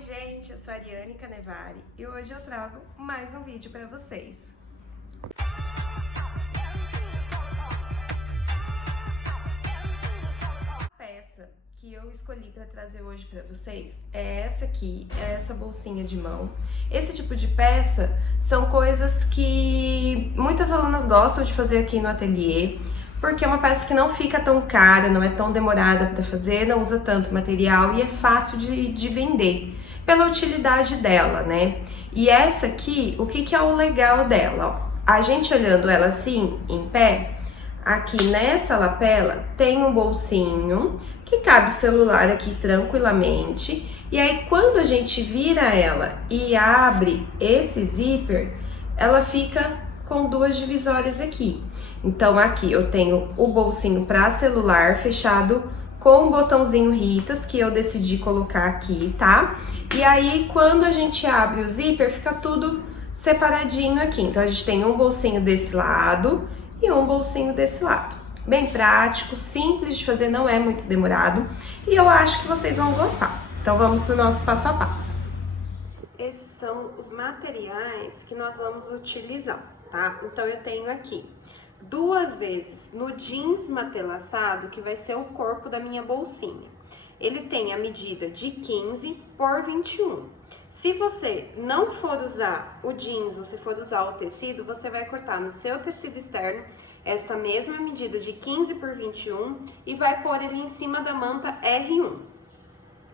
Oi gente, eu sou a Ariane Canevari e hoje eu trago mais um vídeo para vocês. A peça que eu escolhi para trazer hoje para vocês é essa aqui, é essa bolsinha de mão. Esse tipo de peça são coisas que muitas alunas gostam de fazer aqui no ateliê, porque é uma peça que não fica tão cara, não é tão demorada para fazer, não usa tanto material e é fácil de vender pela utilidade dela, né? E essa aqui, o que é o legal dela? Ó, a gente olhando ela assim, em pé, aqui nessa lapela tem um bolsinho que cabe o celular aqui tranquilamente. E aí quando a gente vira ela e abre esse zíper, ela fica com duas divisórias aqui. Então aqui eu tenho o bolsinho para celular fechado com o botãozinho Ritas, que eu decidi colocar aqui, tá? E aí, quando a gente abre o zíper, fica tudo separadinho aqui. Então, a gente tem um bolsinho desse lado e um bolsinho desse lado. Bem prático, simples de fazer, não é muito demorado. E eu acho que vocês vão gostar. Então, vamos pro nosso passo a passo. Esses são os materiais que nós vamos utilizar, tá? Então, eu tenho aqui 2 vezes no jeans matelaçado, que vai ser o corpo da minha bolsinha. Ele tem a medida de 15 por 21. Se você não for usar o jeans ou se for usar o tecido, você vai cortar no seu tecido externo essa mesma medida de 15 por 21 e vai pôr ele em cima da manta R1.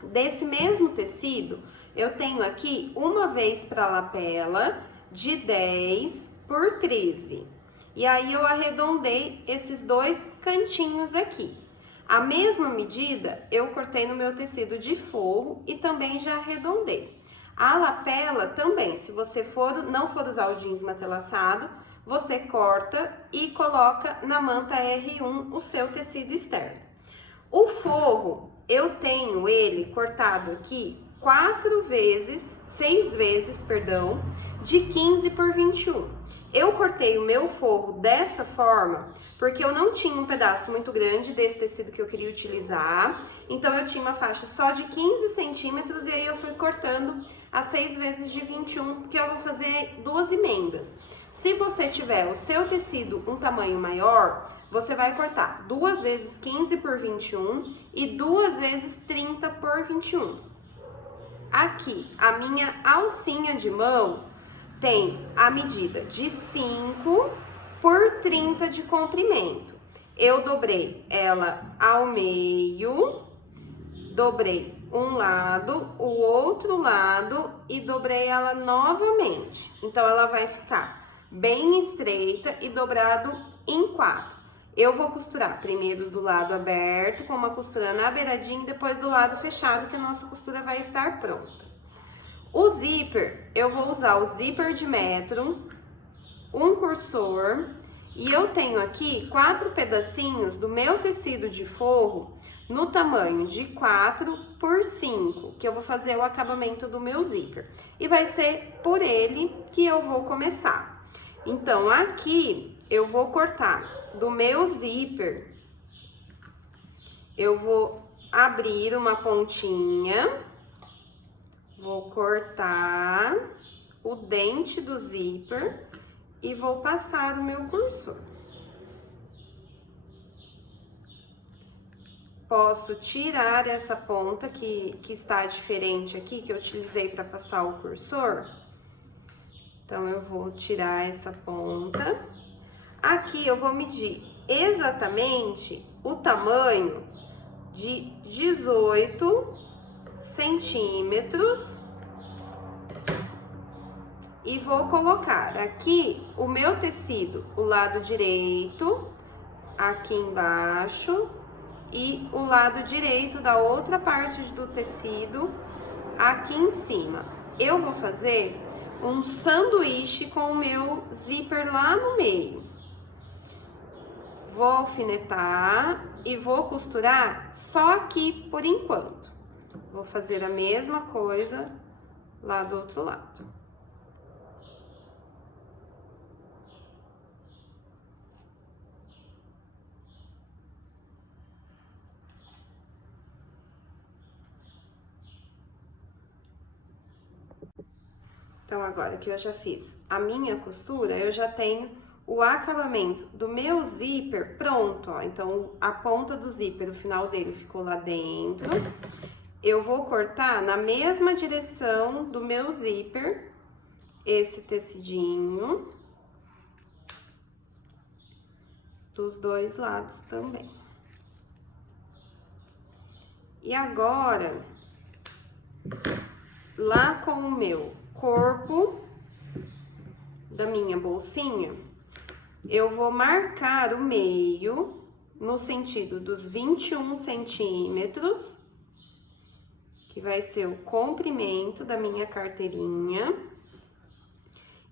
Desse mesmo tecido, eu tenho aqui uma vez para lapela de 10 por 13. E aí eu arredondei esses dois cantinhos aqui. A mesma medida eu cortei no meu tecido de forro e também já arredondei. A lapela também, se você não for usar o jeans matelaçado, você corta e coloca na manta R1 o seu tecido externo. O forro, eu tenho ele cortado aqui 6 vezes, de 15 por 21. Eu cortei o meu forro dessa forma porque eu não tinha um pedaço muito grande desse tecido que eu queria utilizar, então eu tinha uma faixa só de 15 centímetros e aí eu fui cortando as 6 vezes de 21, porque eu vou fazer 2 emendas. Se você tiver o seu tecido um tamanho maior, você vai cortar 2 vezes 15 por 21 e 2 vezes 30 por 21. Aqui, a minha alcinha de mão tem a medida de 5 por 30 de comprimento. Eu dobrei ela ao meio, dobrei um lado, o outro lado e dobrei ela novamente. Então, ela vai ficar bem estreita e dobrado em 4. Eu vou costurar primeiro do lado aberto, com uma costura na beiradinha, e depois do lado fechado, que a nossa costura vai estar pronta. O zíper, eu vou usar o zíper de metro, um cursor, e eu tenho aqui 4 pedacinhos do meu tecido de forro no tamanho de 4 por 5, que eu vou fazer o acabamento do meu zíper. E vai ser por ele que eu vou começar. Então, aqui eu vou cortar do meu zíper, eu vou abrir uma pontinha, vou cortar o dente do zíper e vou passar o meu cursor. Posso tirar essa ponta que está diferente aqui, que eu utilizei para passar o cursor. Então, eu vou tirar essa ponta. Aqui eu vou medir exatamente o tamanho de 18 centímetros e vou colocar aqui o meu tecido, o lado direito, aqui embaixo, e o lado direito da outra parte do tecido aqui em cima. Eu vou fazer um sanduíche com o meu zíper lá no meio. Vou alfinetar e vou costurar só aqui por enquanto. Vou fazer a mesma coisa lá do outro lado. Então, agora que eu já fiz a minha costura, eu já tenho o acabamento do meu zíper pronto, ó. Então, a ponta do zíper, o final dele ficou lá dentro. Eu vou cortar na mesma direção do meu zíper, esse tecidinho, dos dois lados também. E agora, lá com o meu corpo da minha bolsinha, eu vou marcar o meio no sentido dos 21 centímetros, que vai ser o comprimento da minha carteirinha.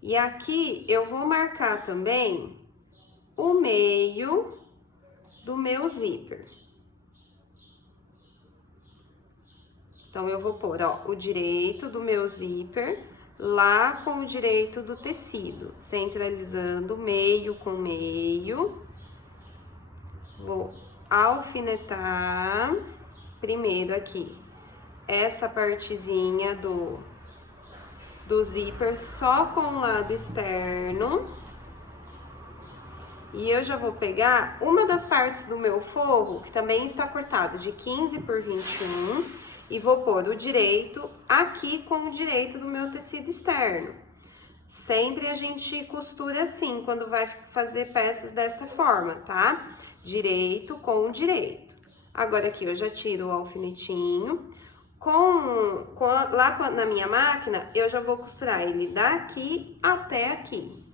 E aqui eu vou marcar também o meio do meu zíper. Então, eu vou pôr, ó, o direito do meu zíper lá com o direito do tecido, centralizando meio com meio. Vou alfinetar primeiro aqui essa partezinha do zíper só com o lado externo. E eu já vou pegar uma das partes do meu forro, que também está cortado de 15 por 21, e vou pôr o direito aqui com o direito do meu tecido externo. Sempre a gente costura assim, quando vai fazer peças dessa forma, tá? Direito com o direito. Agora aqui eu já tiro o alfinetinho. Lá na minha máquina, eu já vou costurar ele daqui até aqui.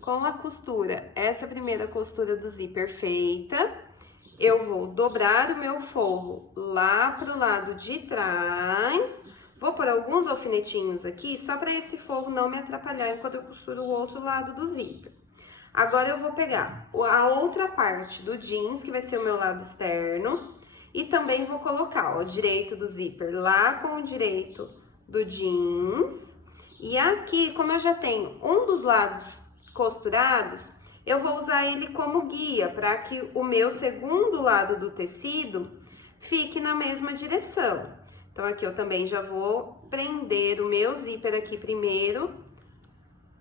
Com a costura, essa primeira costura do zíper feita, eu vou dobrar o meu forro lá pro lado de trás. Vou pôr alguns alfinetinhos aqui, só para esse forro não me atrapalhar enquanto eu costuro o outro lado do zíper. Agora, eu vou pegar a outra parte do jeans, que vai ser o meu lado externo, e também vou colocar, ó, o direito do zíper lá com o direito do jeans. E aqui, como eu já tenho um dos lados costurados, eu vou usar ele como guia para que o meu segundo lado do tecido fique na mesma direção. Então, aqui eu também já vou prender o meu zíper aqui primeiro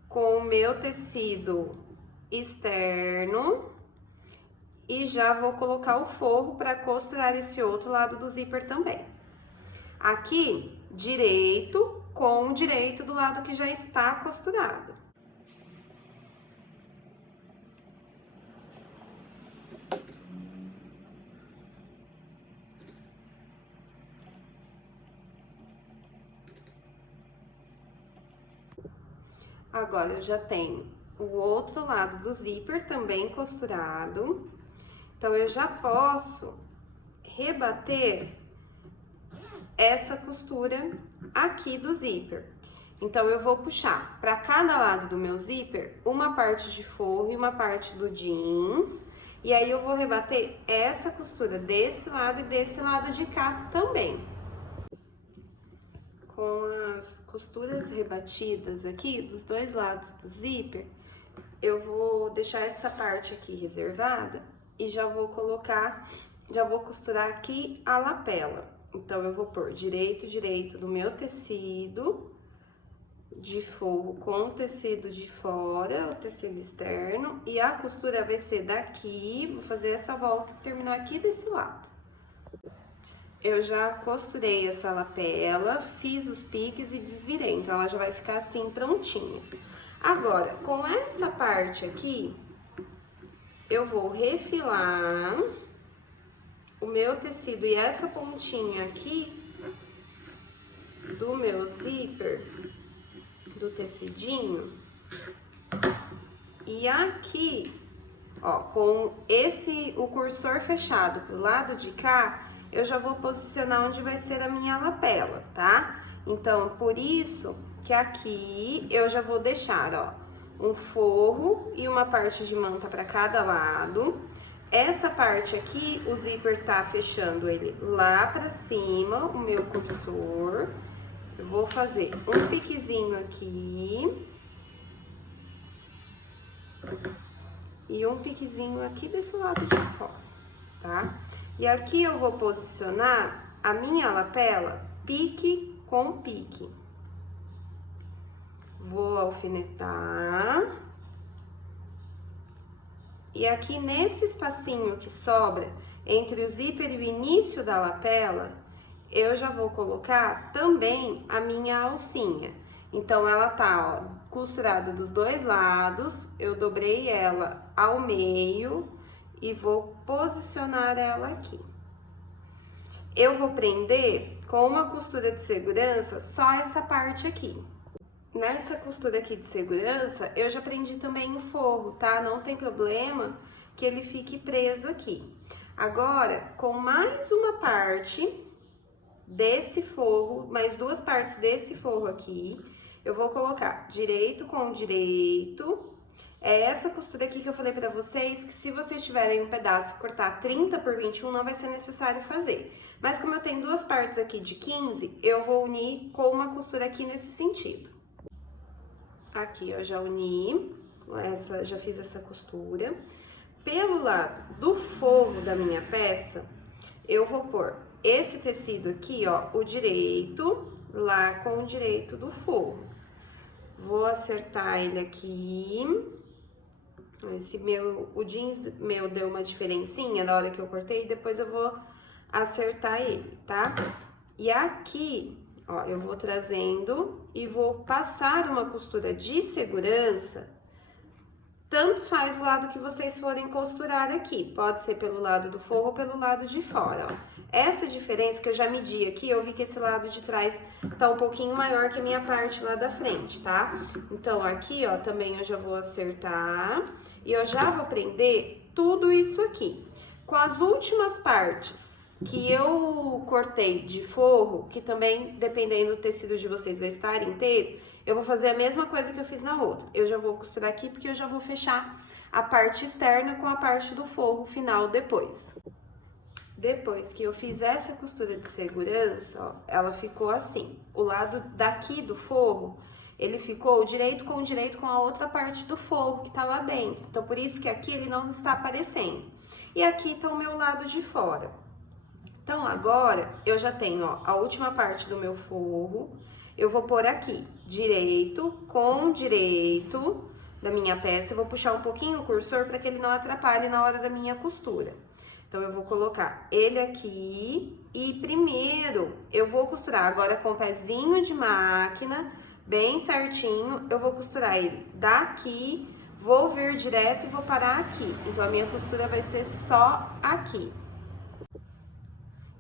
com o meu tecido externo e já vou colocar o forro para costurar esse outro lado do zíper também. Aqui, direito com o direito do lado que já está costurado. Agora, eu já tenho o outro lado do zíper também costurado. Então, eu já posso rebater essa costura aqui do zíper. Então, eu vou puxar para cada lado do meu zíper uma parte de forro e uma parte do jeans. E aí, eu vou rebater essa costura desse lado e desse lado de cá também. Com as costuras rebatidas aqui dos dois lados do zíper, eu vou deixar essa parte aqui reservada e já vou costurar aqui a lapela. Então, eu vou pôr direito do meu tecido de forro com o tecido de fora, o tecido externo, e a costura vai ser daqui, vou fazer essa volta e terminar aqui desse lado. Eu já costurei essa lapela, fiz os piques e desvirei, então ela já vai ficar assim prontinha. Agora, com essa parte aqui, eu vou refilar o meu tecido e essa pontinha aqui do meu zíper, do tecidinho. E aqui, ó, com o cursor fechado pro lado de cá, eu já vou posicionar onde vai ser a minha lapela, tá? Então, por isso que aqui eu já vou deixar, ó, um forro e uma parte de manta para cada lado. Essa parte aqui, o zíper tá fechando ele lá pra cima, o meu cursor. Eu vou fazer um piquezinho aqui. E um piquezinho aqui desse lado de fora, tá? E aqui eu vou posicionar a minha lapela pique com pique. Vou alfinetar. E aqui nesse espacinho que sobra entre o zíper e o início da lapela, eu já vou colocar também a minha alcinha. Então, ela tá, ó, costurada dos dois lados, eu dobrei ela ao meio e vou posicionar ela aqui. Eu vou prender com uma costura de segurança só essa parte aqui. Nessa costura aqui de segurança, eu já prendi também o forro, tá? Não tem problema que ele fique preso aqui. Agora, com mais uma parte desse forro, mais duas partes desse forro aqui, eu vou colocar direito com direito. É essa costura aqui que eu falei pra vocês, que se vocês tiverem um pedaço cortar 30 por 21, não vai ser necessário fazer. Mas como eu tenho duas partes aqui de 15, eu vou unir com uma costura aqui nesse sentido. Aqui, ó, já uni, já fiz essa costura. Pelo lado do forro da minha peça, eu vou pôr esse tecido aqui, ó, o direito, lá com o direito do forro. Vou acertar ele aqui. O jeans meu deu uma diferencinha na hora que eu cortei, depois eu vou acertar ele, tá? E aqui, ó, eu vou trazendo e vou passar uma costura de segurança. Tanto faz o lado que vocês forem costurar aqui, pode ser pelo lado do forro ou pelo lado de fora, ó. Essa diferença que eu já medi aqui, eu vi que esse lado de trás tá um pouquinho maior que a minha parte lá da frente, tá? Então, aqui, ó, também eu já vou acertar e eu já vou prender tudo isso aqui. Com as últimas partes que eu cortei de forro, que também, dependendo do tecido de vocês, vai estar inteiro, eu vou fazer a mesma coisa que eu fiz na outra. Eu já vou costurar aqui porque eu já vou fechar a parte externa com a parte do forro final depois. Depois que eu fiz essa costura de segurança, ó, ela ficou assim. O lado daqui do forro, ele ficou direito com a outra parte do forro que tá lá dentro. Então, por isso que aqui ele não está aparecendo. E aqui tá o meu lado de fora. Então, agora, eu já tenho, ó, a última parte do meu forro. Eu vou pôr aqui, direito com direito da minha peça. Eu vou puxar um pouquinho o cursor para que ele não atrapalhe na hora da minha costura. Então, eu vou colocar ele aqui e primeiro eu vou costurar agora com o pezinho de máquina, bem certinho. Eu vou costurar ele daqui, vou vir direto e vou parar aqui. Então, a minha costura vai ser só aqui.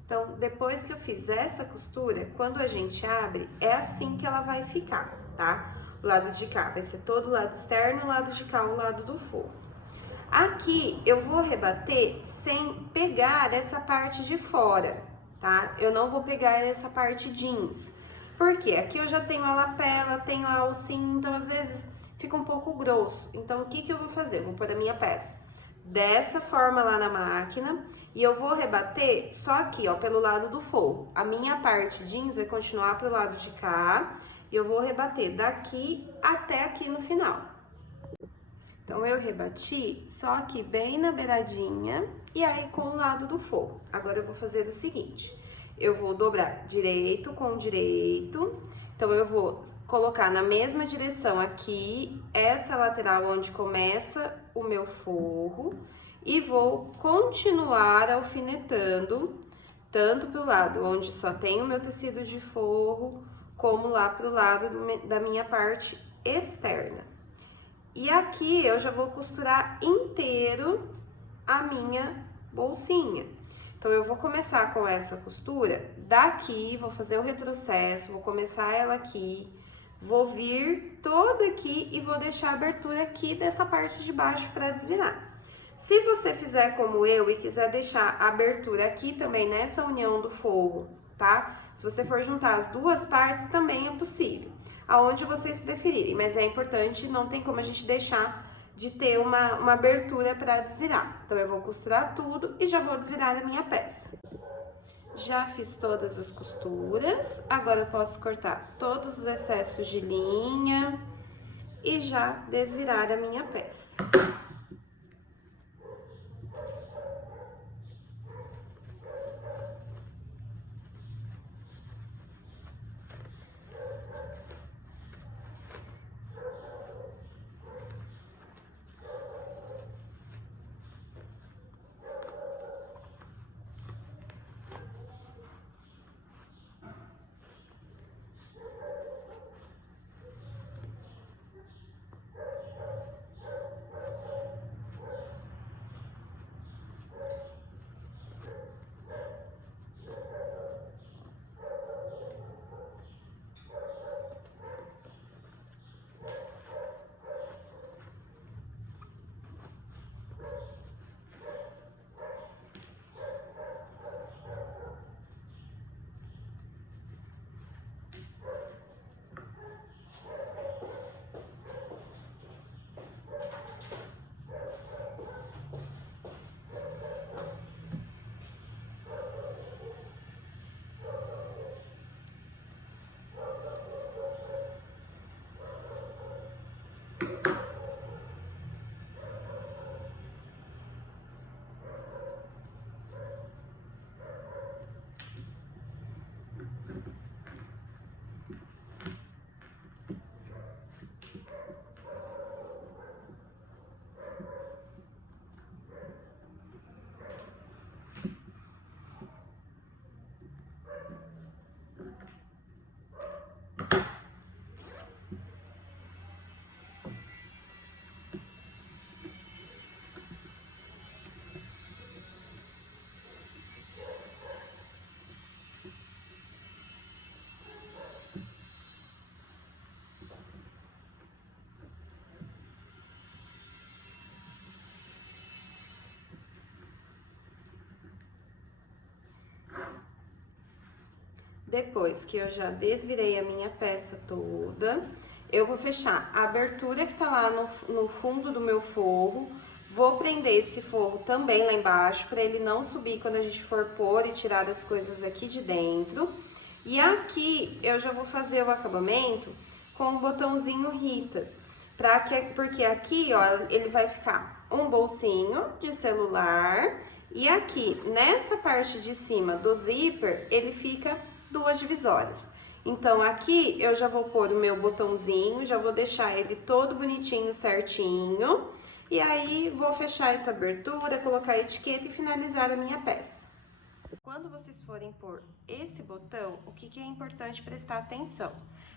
Então, depois que eu fizer essa costura, quando a gente abre, é assim que ela vai ficar, tá? O lado de cá vai ser todo o lado externo, o lado de cá o lado do forro. Aqui, eu vou rebater sem pegar essa parte de fora, tá? Eu não vou pegar essa parte jeans. Por quê? Aqui eu já tenho a lapela, tenho a alcinha, então às vezes fica um pouco grosso. Então, o que que eu vou fazer? Vou pôr a minha peça dessa forma lá na máquina e eu vou rebater só aqui, ó, pelo lado do forro. A minha parte jeans vai continuar pro lado de cá e eu vou rebater daqui até aqui no final. Então, eu rebati só aqui bem na beiradinha e aí com o lado do forro. Agora, eu vou fazer o seguinte, eu vou dobrar direito com direito. Então, eu vou colocar na mesma direção aqui, essa lateral onde começa o meu forro, e vou continuar alfinetando, tanto pro lado onde só tem o meu tecido de forro, como lá pro lado da minha parte externa. E aqui eu já vou costurar inteiro a minha bolsinha. Então, eu vou começar com essa costura daqui, vou fazer o retrocesso, vou começar ela aqui, vou vir toda aqui e vou deixar a abertura aqui dessa parte de baixo para desvirar. Se você fizer como eu e quiser deixar a abertura aqui também nessa união do forro, tá? Se você for juntar as duas partes, também é possível, aonde vocês preferirem, mas é importante, não tem como a gente deixar de ter uma abertura para desvirar. Então, eu vou costurar tudo e já vou desvirar a minha peça. Já fiz todas as costuras, agora eu posso cortar todos os excessos de linha e já desvirar a minha peça. Depois que eu já desvirei a minha peça toda, eu vou fechar a abertura que tá lá no fundo do meu forro. Vou prender esse forro também lá embaixo, para ele não subir quando a gente for pôr e tirar as coisas aqui de dentro. E aqui eu já vou fazer o acabamento com o botãozinho Ritas, porque aqui, ó, ele vai ficar um bolsinho de celular e aqui, nessa parte de cima do zíper, ele fica duas divisórias. Então, aqui eu já vou pôr o meu botãozinho, já vou deixar ele todo bonitinho, certinho. E aí, vou fechar essa abertura, colocar a etiqueta e finalizar a minha peça. Quando vocês forem pôr esse botão, o que é importante prestar atenção?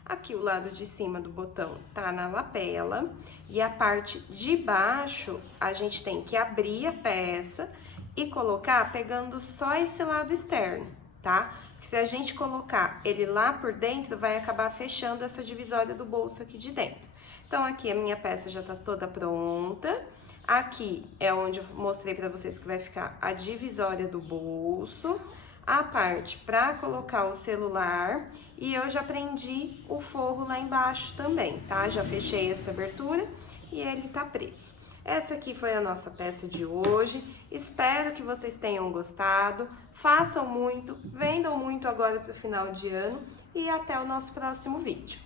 Aqui o lado de cima do botão tá na lapela e a parte de baixo a gente tem que abrir a peça e colocar pegando só esse lado externo, tá? Porque se a gente colocar ele lá por dentro, vai acabar fechando essa divisória do bolso aqui de dentro. Então, aqui a minha peça já tá toda pronta. Aqui é onde eu mostrei pra vocês que vai ficar a divisória do bolso, a parte pra colocar o celular e eu já prendi o forro lá embaixo também, tá? Já fechei essa abertura e ele tá preso. Essa aqui foi a nossa peça de hoje, espero que vocês tenham gostado, façam muito, vendam muito agora pro final de ano e até o nosso próximo vídeo.